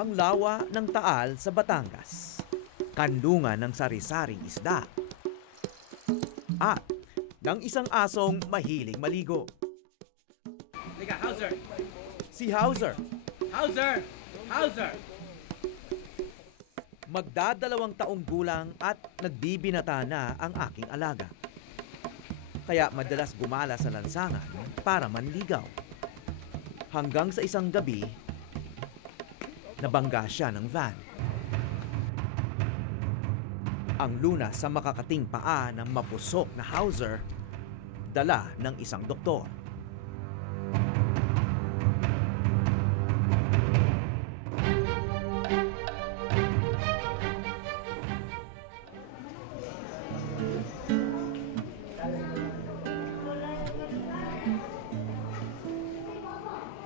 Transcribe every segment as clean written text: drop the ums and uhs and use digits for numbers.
Ang lawa ng Taal sa Batangas, kanlungan ng sari-saring isda, at ng isang asong mahilig maligo. Teka, Hauser! Si Hauser. Hauser! Hauser! Magdadalawang taong gulang at nagbibinata na ang aking alaga. Kaya madalas gumala sa lansangan para manligaw. Hanggang sa isang gabi, nabangga siya ng van. Ang lunas sa makakating paa ng mapusok na Hauser, dala ng isang doktor.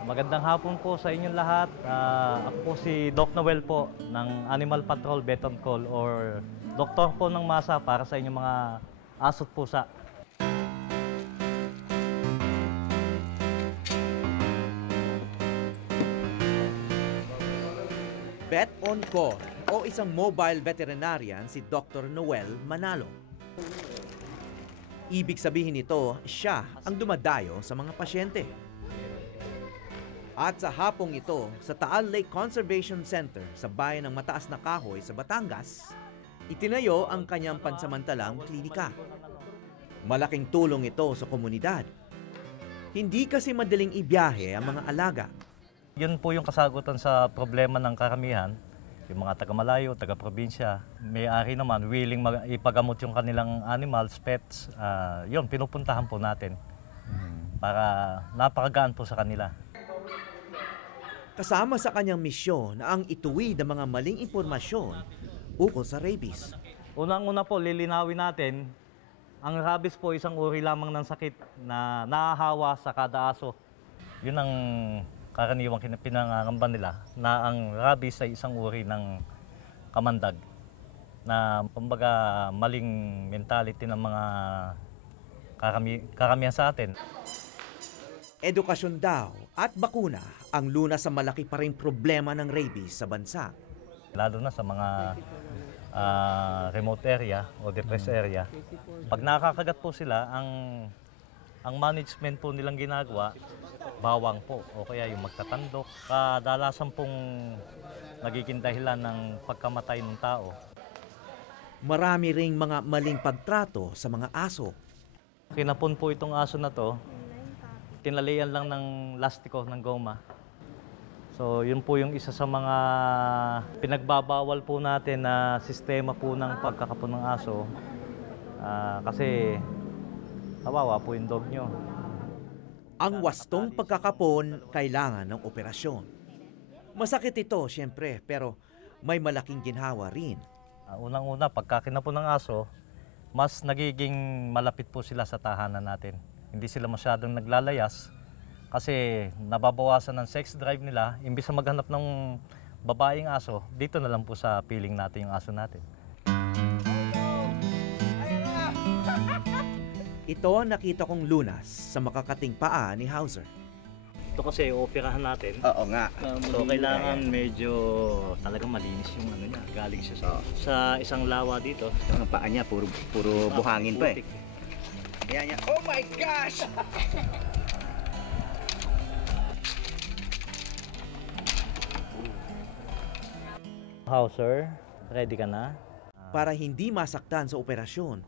Magandang hapon po sa inyong lahat. Ako po si Doc Noel po ng Animal Patrol Vet on Call or doktor po ng masa para sa inyong mga aso't pusa. Vet on Call o isang mobile veterinarian si Dr. Noel Manalo. Ibig sabihin nito, siya ang dumadayo sa mga pasyente. At sa hapong ito, sa Taal Lake Conservation Center sa bayan ng Mataas na Kahoy sa Batangas, itinayo ang kanyang pansamantalang klinika. Malaking tulong ito sa komunidad. Hindi kasi madaling ibiyahe ang mga alaga. Yun po yung kasagutan sa problema ng karamihan. Yung mga taga-malayo, taga-probinsya, may-ari naman willing ipagamot yung kanilang animals, pets. Yun, pinupuntahan po natin para napakagaan po sa kanila. Kasama sa kanyang misyon ang ituwid ang mga maling impormasyon ukol sa rabies. Unang-una po, lilinawin natin, ang rabies po isang uri lamang ng sakit na nahahawa sa kada aso. Yun ang karaniwang pinangangamba nila, na ang rabies ay isang uri ng kamandag na kumbaga maling mentality ng mga karamihan sa atin. Edukasyon daw at bakuna ang lunas sa malaki pa ring problema ng rabies sa bansa. Lalo na sa mga remote area o depressed area. Pag nakakagat po sila, ang management po nilang ginagawa, bawang po o kaya yung magtatandok. Kadalasan pong nagiging dahilan ng pagkamatay ng tao. Marami ring mga maling pagtrato sa mga aso. Kinapon po itong aso na to, tinalian lang ng lastiko ng goma. So yun po yung isa sa mga pinagbabawal po natin na sistema po ng pagkakapon ng aso. Kasi kawawa po yung dog nyo. Ang wastong pagkakapon kailangan ng operasyon. Masakit ito, siyempre, pero may malaking ginhawa rin. Unang-una, pagka kinapon ng aso, mas nagiging malapit po sila sa tahanan natin. Hindi sila masyadong naglalayas kasi nababawasan ng sex drive nila. Imbis na maghanap ng babaeng aso, dito na lang po sa piling natin yung aso natin. Ito ang nakita kong lunas sa makakating paa ni Hauser. Ito kasi operahan natin. Oo nga. So kailangan medyo talagang malinis yung ano niya. Galing siya sa isang lawa dito. Ang paa niya, puro buhangin pa eh. Yan. Oh my gosh! Hauser, ready ka na? Para hindi masaktan sa operasyon,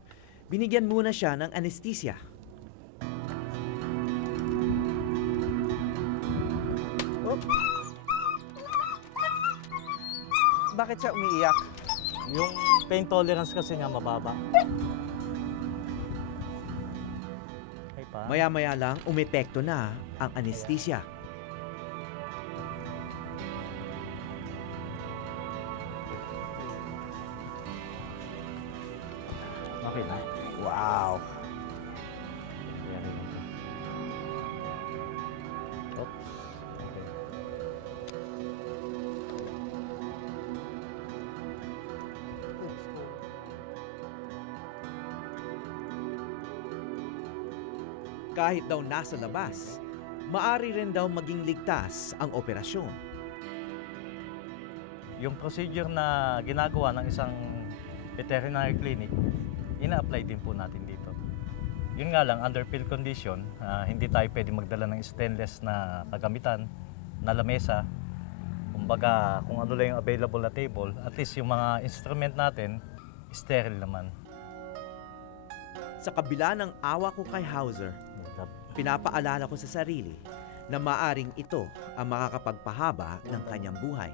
binigyan muna siya ng anesthesia. Oh. Bakit siya umiiyak? Yung pain tolerance kasi niya mababa. Maya-maya lang umepekto na ang anesthesia. Okay na. Wow! Oops. Kahit daw nasa labas, maari rin daw maging ligtas ang operasyon. yung procedure na ginagawa ng isang veterinary clinic, ina-apply din po natin dito. Yun nga lang, under field condition, hindi tayo pwede magdala ng stainless na kagamitan, na lamesa. Kumbaga, kung ano lang yung available na table, at least yung mga instrument natin, sterile naman. Sa kabila ng awa ko kay Hauser, pinapaalala ko sa sarili na maaring ito ang makakapagpahaba ng kanyang buhay.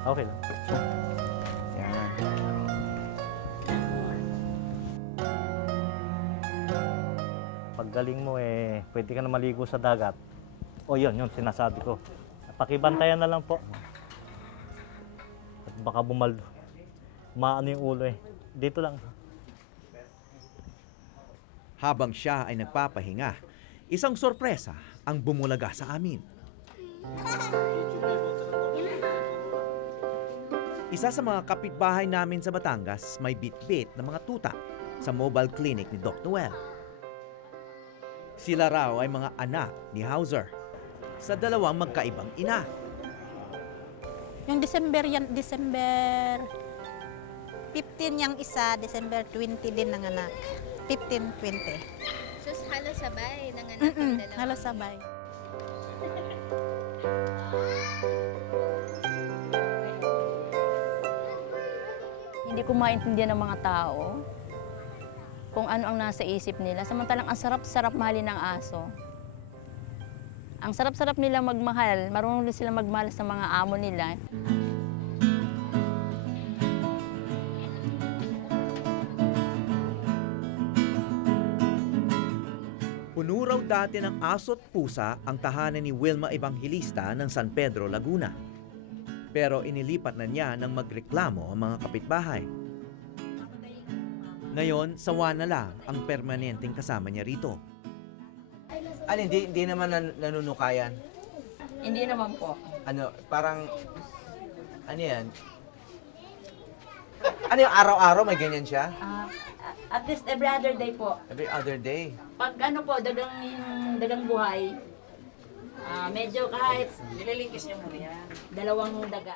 Okay lang. Yan. Paggaling mo pwede ka na maligo sa dagat. O yun sinasabi ko. Pakibantayan na lang po. At baka maano yung ulo Dito lang. Habang siya ay nagpapahinga, isang sorpresa ang bumulaga sa amin. Isa sa mga kapitbahay namin sa Batangas may bit-bit na mga tuta sa mobile clinic ni Doc Noel. Sila raw ay mga anak ni Hauser sa dalawang magkaibang ina. Yung December 15 yung isa, December 20 din ng anak. 15-20. So, halos sabay ng anak yung dalawa. Halos sabay. Hindi ko maintindihan ng mga tao kung ano ang nasa isip nila. Samantalang ang sarap-sarap mahalin ng aso. Ang sarap-sarap nila magmahal, marunong din sila magmahal sa mga amo nila. Puno raw dati ng aso at pusa ang tahanan ni Wilma Evangelista ng San Pedro, Laguna. Pero inilipat na niya nang magreklamo ang mga kapitbahay. Ngayon, sawa na lang ang permanenteng kasama niya rito. Hindi naman nanunukayan. Hindi naman po. Parang, ano yan? Ano yung araw-araw may ganyan siya? At least every other day po. Every other day. Pag dagang buhay, medyo kahit nililinkis niyo muna yan. Dalawang daga.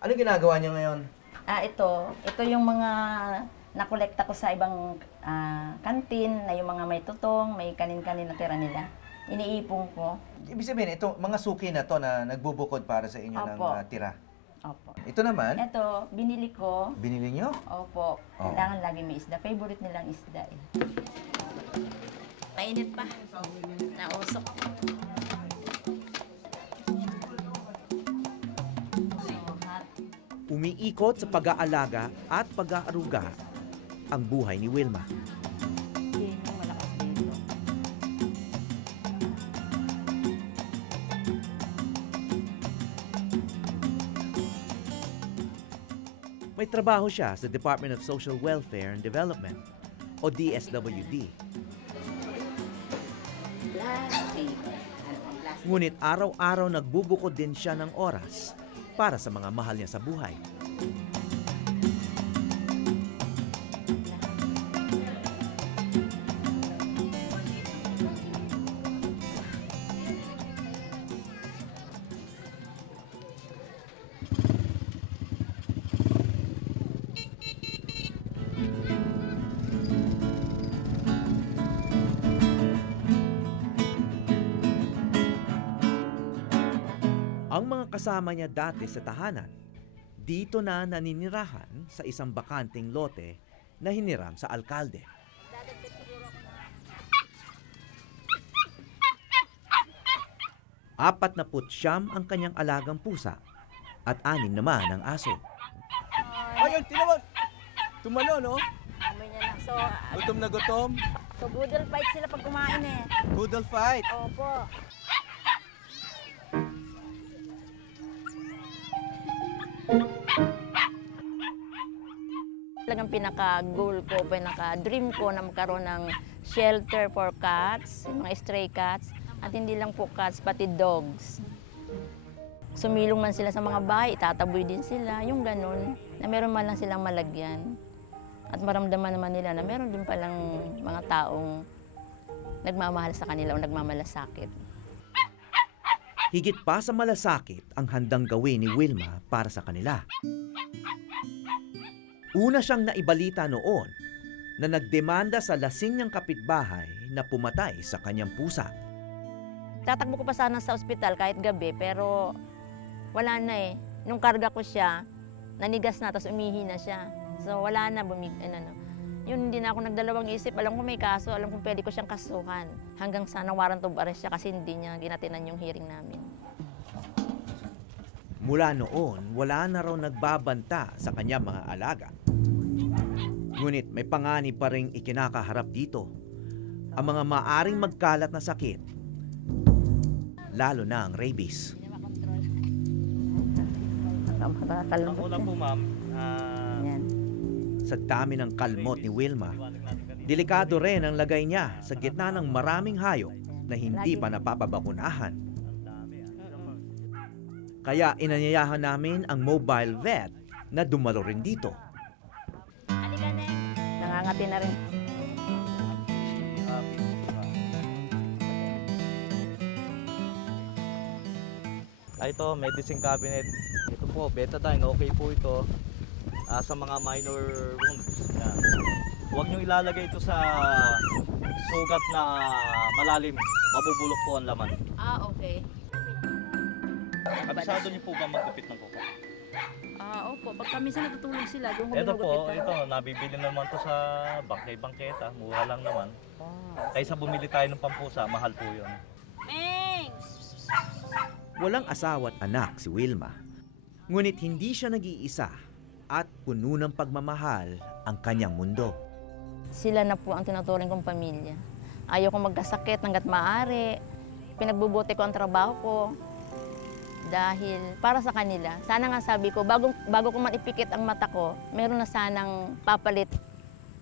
Ano ginagawa niyo ngayon? Ito yung mga nakolekta ko sa ibang kantin na yung mga may tutong, may kanin-kanin na tira nila. Iniipon ko. Ibig sabihin, ito, mga suki na to na nagbubukod para sa inyo ng Opo. tira. Opo. Ito naman, Ito, binili ko. binili niyo? Opo. Oo. Kailangan lagi may isda. Favorite nilang isda Mainit pa. Nausok. Umiikot sa pag-aalaga at pag-aaruga ang buhay ni Wilma. Yun yung malakas dito. May trabaho siya sa Department of Social Welfare and Development o DSWD. Ngunit araw-araw nagbubukod din siya ng oras para sa mga mahal niya sa buhay. Ang mga kasama niya dati sa tahanan, dito na naninirahan sa isang bakanting lote na hiniram sa alkalde. Apat na putsyam ang kanyang alagang pusa at 6 naman ang aso. Ayun, tinaman! Tumalo, no? Amoy niya lang. Gutom na gutom. So boodle fight sila pag kumain Poodle fight. Opo. Talagang pinaka-goal ko, pinaka-dream ko na magkaroon ng shelter for cats, mga stray cats, at hindi lang po cats, pati dogs. Sumilong man sila sa mga bahay, itataboy din sila, yung ganun, na meron man lang silang malagyan. At maramdaman naman nila na meron din palang mga taong nagmamahal sa kanila o nagmamalasakit. Higit pa sa malasakit ang handang gawin ni Wilma para sa kanila. Una siyang naibalita noon na nagdemanda sa lasing niyang kapitbahay na pumatay sa kanyang pusa. Tatakbo ko pa sana sa ospital kahit gabi, pero wala na eh. Nung karga ko siya, nanigas na, tapos umihi na siya. So wala na, Yun, hindi na ako nagdalawang isip. Alam ko may kaso, alam ko pwede ko siyang kasuhan. Hanggang sa warrant of arrest siya kasi hindi niya ginatinan yung hearing namin. Mula noon, wala na raw nagbabanta sa kanyang mga alaga. Ngunit may panganib pa rin ikinakaharap dito. Ang mga maaring magkalat na sakit, lalo na ang rabies. Ang una po, ma'am, Sa dami ng kalmot ni Wilma, delikado rin ang lagay niya sa gitna ng maraming hayop na hindi pa napapabakunahan. Kaya inanyayahan namin ang mobile vet na dumalo rin dito. Nangangati na rin. Ito, medicine cabinet. Ito po, betadine. Okay po ito. Sa mga minor wounds. Yan. Huwag nyo ilalagay ito sa sugat na malalim. Mabubulok po ang laman. Okay. Abisado niyo po ba magkupit ng kuko? Opo. Pagka minsan natutulog sila, doon Ito po, ito, nabibili naman to sa bangkay-bangketa. Mura lang naman. Kaysa bumili tayo ng pampusa, mahal po yun. Walang asawa at anak si Wilma. Ngunit hindi siya nag-iisa at puno ng pagmamahal ang kanyang mundo. Sila na po ang tinuturing kong pamilya. Ayaw ko magkasakit hanggat maaari. Pinagbubuti ko ang trabaho ko. Dahil para sa kanila, sana nga sabi ko, bago ko man ipikit ang mata ko, meron na sanang papalit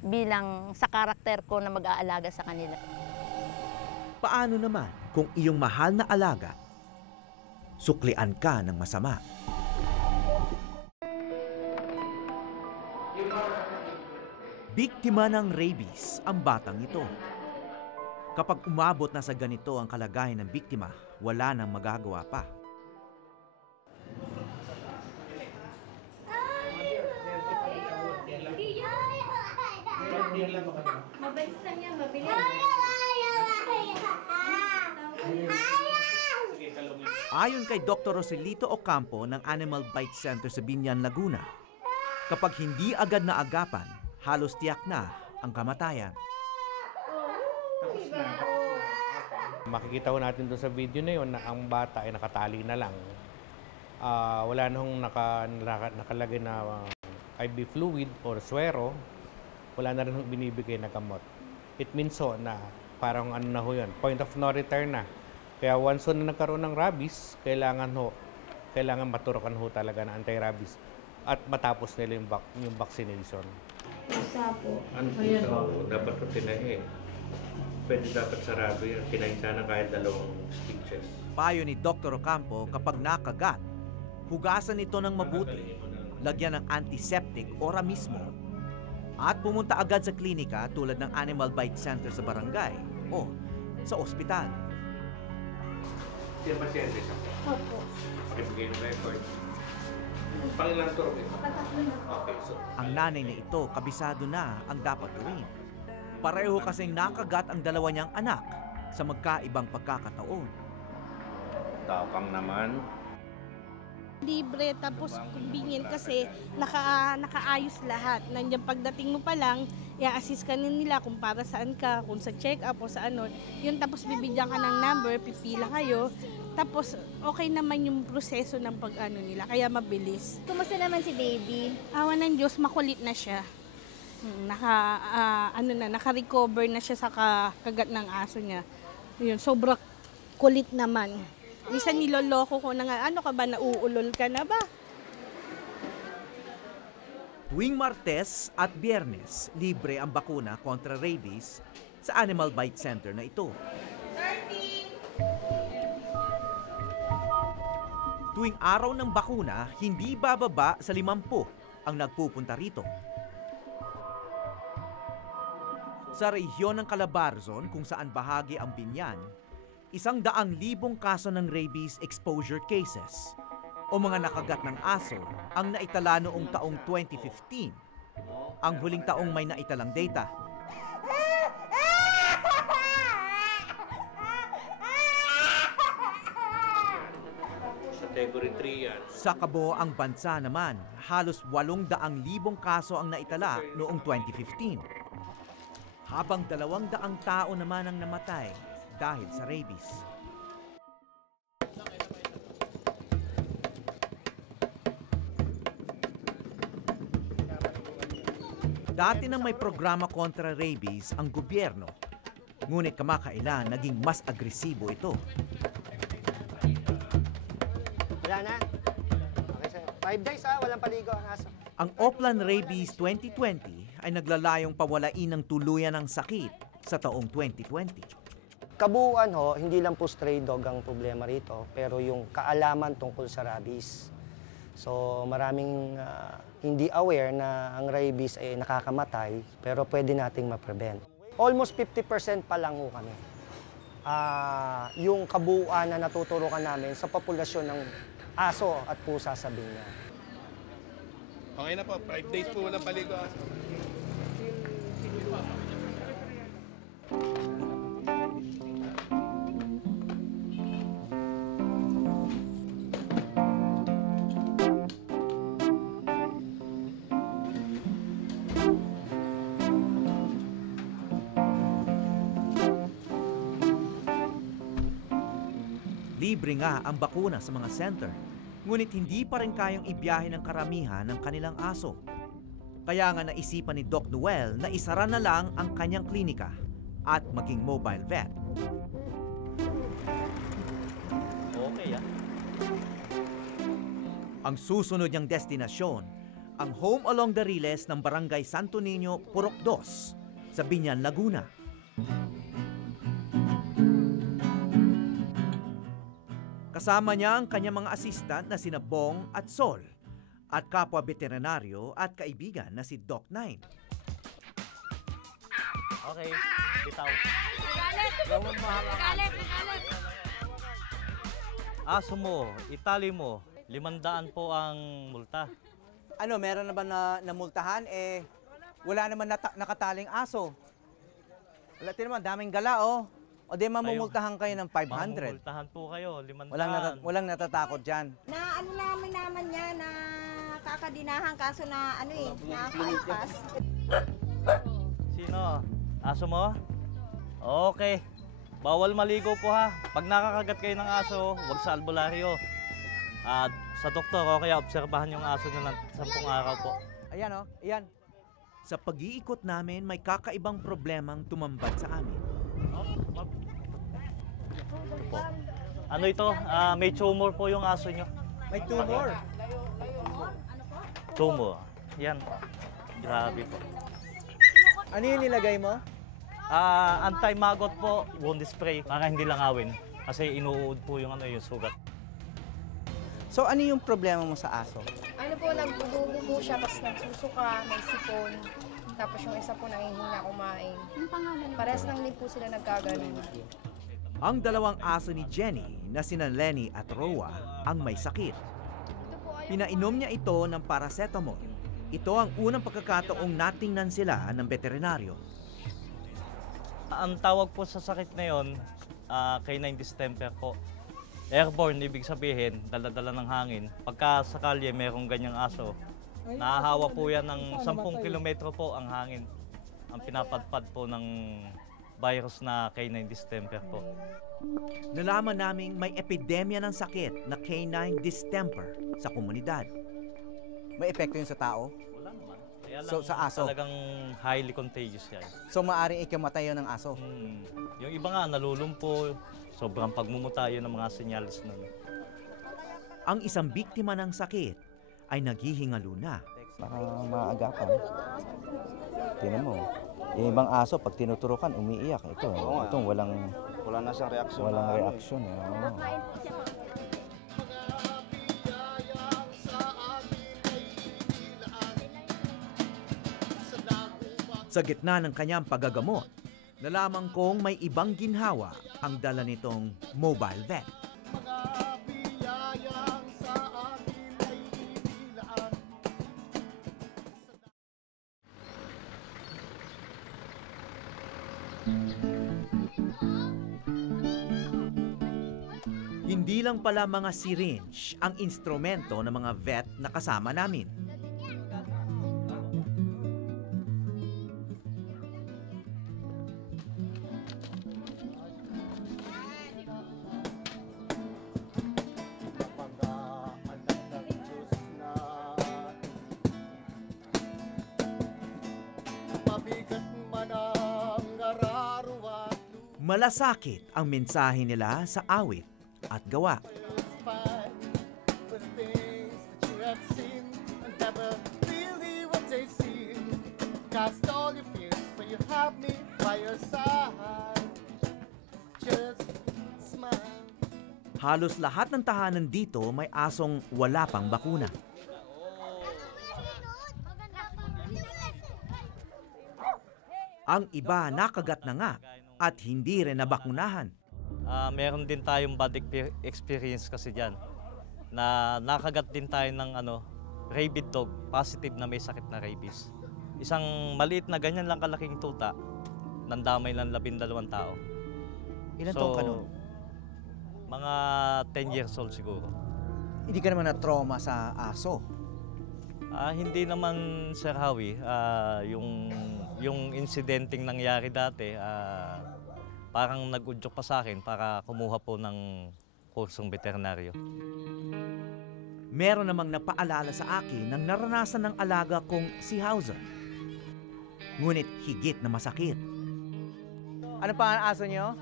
bilang sa karakter ko na mag-aalaga sa kanila. Paano naman kung iyong mahal na alaga, suklian ka ng masama? Biktima ng rabies ang batang ito. Kapag umabot na sa ganito ang kalagayan ng biktima, wala nang magagawa pa. Mabilis lang yan, mabilis. Ayon kay Dr. Roselito Ocampo ng Animal Bite Center sa Binyan, Laguna, kapag hindi agad na agapan, halos tiyak na ang kamatayan. Makikita ko natin doon sa video na yun na ang bata ay nakatali na lang. Wala nang nakalagay na IV fluid or swero. Wala na rin binibigay na gamot. It means so na parang ano na ho yun, point of no return na. Kaya once na nagkaroon ng rabies, kailangan maturukan ho talaga na anti-rabies at matapos nila yung vaccination. Isa po. Ano po dapat ko tinahi? Pwede dapat sarado yan. Tinahi sana kahit 2 stitches. Payo ni Dr. Ocampo, kapag nakagat, hugasan ito ng mabuti, lagyan ng antiseptic o ramismo, at pumunta agad sa klinika tulad ng Animal Bite Center sa barangay o sa ospital. Siya pasyente siya po? Opo. Pakibigay ng record. Pangilang turok ito? Okay, so... Ang nanay na ito, kabisado na ang dapat gawin. Pareho kasing nakagat ang dalawa niyang anak sa magkaibang pagkakataon. Tapang naman. Libre, tapos convenient kasi nakaayos lahat. Nandiyan pagdating mo pa lang, i-assist ka nila kung para saan ka, kung sa check-up o sa ano. Yun, tapos bibigyan ka ng number, pipila kayo. Tapos okay naman yung proseso ng pag-ano nila, kaya mabilis. Kumusta naman si baby? Awa ng Diyos, makulit na siya. Naka-recover na siya sa kagat ng aso niya. Yun, sobrang kulit naman. Minsan niloloko ko na nga, ano ka ba, nauulol ka na ba? Tuwing Martes at Biyernes, libre ang bakuna kontra rabies sa Animal Bite Center na ito. Tuwing araw ng bakuna, hindi bababa sa 50 ang nagpupunta rito. Sa rehiyon ng Calabarzon kung saan bahagi ang Binyan, 100,000 kaso ng rabies exposure cases o mga nakagat ng aso ang naitala noong taong 2015, ang huling taong may naitalang data. Category 3 yan. Sa kabuoang bansa naman, halos 800,000 kaso ang naitala noong 2015. Habang 200 tao naman ang namatay dahil sa rabies. Dati nang may programa kontra rabies ang gobyerno, ngunit kamakailan naging mas agresibo ito. Wala na. Okay, sir. 5 days walang paligo ang aso. Ang Oplan Rabies 2020 ay naglalayong pawalain ng tuluyan ng sakit sa taong 2020. Kabuuan hindi lang po stray dog ang problema rito, pero yung kaalaman tungkol sa rabies. So maraming hindi aware na ang rabies ay nakakamatay, pero pwede nating ma-prevent. Almost 50% pa lang kami. Yung kabuuan na natuturukan namin sa populasyon ng aso at pusa sa Binyan. Okay na po, 5 days po walang paligo aso. Libre nga ang bakuna sa mga center, ngunit hindi pa rin kayang ibiyahe ng karamihan ng kanilang aso. Kaya nga naisipan ni Doc Noel na isara na lang ang kanyang klinika at maging mobile vet. Okay Ang susunod niyang destinasyon, ang home along the Riles ng Barangay Santo Niño, Purok 2, sa Binyan, Laguna. Kasama niya ang kanyang mga assistant na sina Bong at Sol at kapwa veterinaryo at kaibigan na si Doc Nine. Okay, bitaw. Aso mo, itali mo, 500 po ang multa. Ano, meron na ba na multahan? Wala naman nakataling aso. Wala naman, daming gala O di mamumultahan kayo ng 500. Mamumultahan po kayo, 500. Walang natatakot dyan. Na naman niya na kakadinahan kaso na nakakaipas. Sino? Aso mo? Okay. Bawal maligo po ha. Pag nakakagat kayo ng aso, huwag sa albularyo. At sa doktor o kaya obserbahan yung aso nyo ng 10 araw po. Ayan ayan. Sa pag-iikot namin, may kakaibang problemang tumambad sa amin. Po. Ano ito? May tumor po yung aso nyo. May tumor? Tumor. Yan. Grabe po. Ano yung nilagay mo? Anti-maggot po, wound spray, para hindi langawin. Kasi inuud po yung sugat. So ano yung problema mo sa aso? Ano po, nagbubugo po siya, tapos nagsusuka, may sipon. Tapos yung isa po nangihina kumain. Parehas lang din po sila nagkaganon. Ang 2 aso ni Jenny na sina Lenny at Roa ang may sakit. Pinainom niya ito ng paracetamol. Ito ang unang pagkakataong natingnan sila ng veterinaryo. Ang tawag po sa sakit na yun, canine distemper po. Airborne, ibig sabihin, dala-dala ng hangin. Pagka sa kalye merong ganyang aso, nahahawa po yan ng 10 kilometro po ang hangin. Ang pinapadpad po ng virus na canine distemper po. Nalaman naming may epidemya ng sakit na canine distemper sa komunidad. May epekto yun sa tao? Wala naman. Kaya lang, So, sa aso? Talagang highly contagious yan. So maaring ikamatay yun ng aso? Yung iba nga, nalulumpo, sobrang pagmumutayo ng mga senyalis nun. Ang isang biktima ng sakit ay naghihingalo na. Baka maagapan. Tingnan mo. Yung ibang aso, pag tinuturukan, umiiyak. Itong wala na siyang reaksyon. Walang reaksyon. Sa gitna ng kanyang pagagamot, nalaman kong may ibang ginhawa ang dala nitong mobile vet. Hindi lang pala mga syringe ang instrumento ng mga vet na kasama namin. Malasakit ang mensahe nila sa awit at gawa. Halos lahat ng tahanan dito may asong wala pang bakuna. Ang iba nakagat na nga at hindi rin nabakunahan. Meron din tayong bad experience kasi dyan na nakagat din tayo ng rabid dog, positive na may sakit na rabies. Isang maliit na ganyan lang kalaking tuta, nandamay ng 12 tao. Ilan taong ka nun? Mga 10 years old siguro. Hindi ka naman na-trauma sa aso? Hindi naman, Sir Howie. Yung insidenteng nangyari dati, parang nag-udyok pa sa akin para kumuha po ng kursong veterinaryo. Meron namang napaalala sa akin ng naranasan ng alaga kong si Hauser. Ngunit higit na masakit. Ano pa ang aso niyo?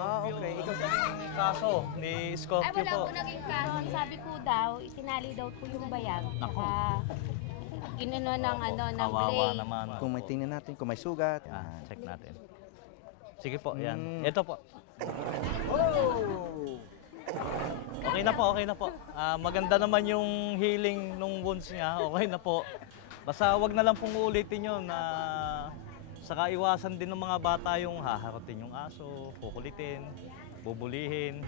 Okay. Ikaw sa kaso ni Scorpio po. Ay, wala po naging kaso. Sabi po daw, isinali daw po yung bayag. Nako. Inano ng Kawawa blade. naman. Kung may tingnan natin, kung may sugat. Check natin. Sige po, yan. Ito po. Okay na po. Maganda naman yung healing nung wounds niya. Okay na po. Basta wag na lang pong uulitin yun na saka iwasan din ng mga bata yung haharotin yung aso, kukulitin, bubulihin,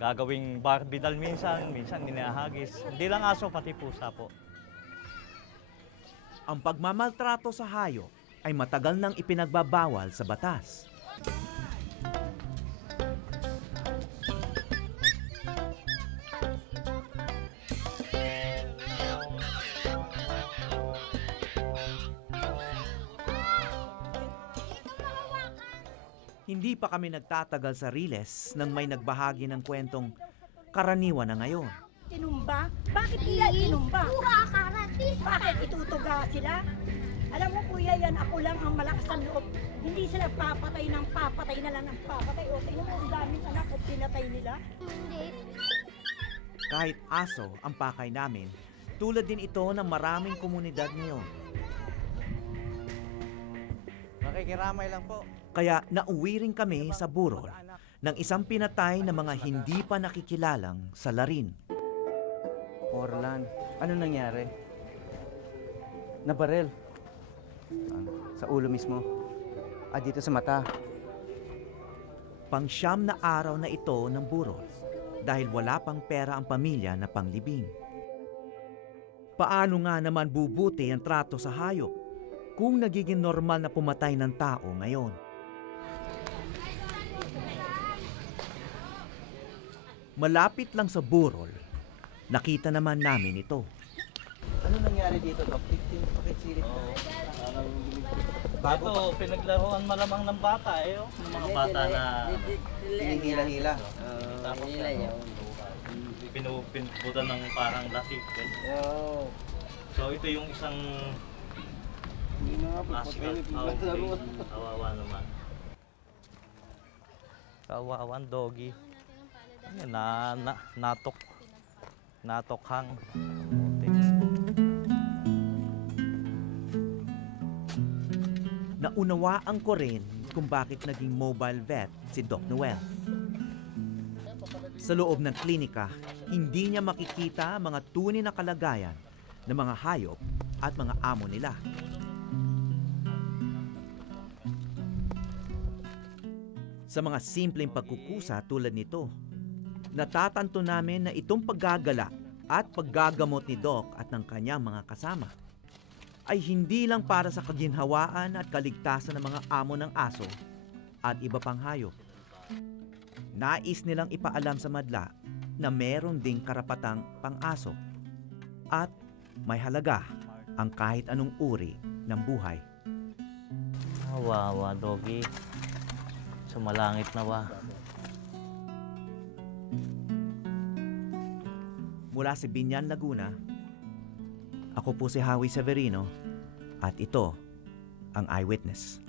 gagawing barbidal minsan minahagis. Hindi lang aso, pati pusa po. Ang pagmamaltrato sa hayop ay matagal nang ipinagbabawal sa batas. Hindi pa kami nagtatagal sa Riles nang may nagbahagi ng kwentong karaniwan na ngayon. Tinumba? Bakit nila tinumba? Bakit itutuga sila? Alam mo kuya, yan ako lang ang malakas ang loob. Hindi sila papatay ng papatay na lang ng papatay. O tingnan mo, ang daming anak o pinatay nila. Kahit aso ang pakay namin, tulad din ito ng maraming komunidad ngayon. Makikiramay lang po. Kaya nauwi rin kami sa burol ng isang pinatay na mga hindi pa nakikilalang salarin. Orlan, ano nangyari? Nabarel. Sa ulo mismo. Dito sa mata. Pang-siyam na araw na ito ng burol dahil wala pang pera ang pamilya na panglibing. Paano nga naman bubuti ang trato sa hayop kung nagiging normal na pumatay ng tao ngayon? Malapit lang sa burol, nakita naman namin ito. Ano nangyari dito, Doc? Pakitsilip na. Ito, pinaglaruan malamang ng bata ng mga bata na hinihila-hila. Pinupinputan ng parang lasik. So ito yung isang classical kawawa naman. Kawawan doggy. Natokhang. Naunawaan ko rin kung bakit naging mobile vet si Doc Noel. Sa loob ng klinika, hindi niya makikita ang mga tunay na kalagayan ng mga hayop at mga amo nila. Sa mga simpleng pagkukusa tulad nito, natatanto namin na itong paggagala at paggagamot ni Doc at ng kanyang mga kasama ay hindi lang para sa kaginhawaan at kaligtasan ng mga amo ng aso at iba pang hayop. Nais nilang ipaalam sa madla na meron ding karapatang pang-aso at may halaga ang kahit anong uri ng buhay. Wawa, Doggy. Sumalangit na ba? Mula sa Binyan, Laguna, ako po si Howie Severino at ito ang Eyewitness.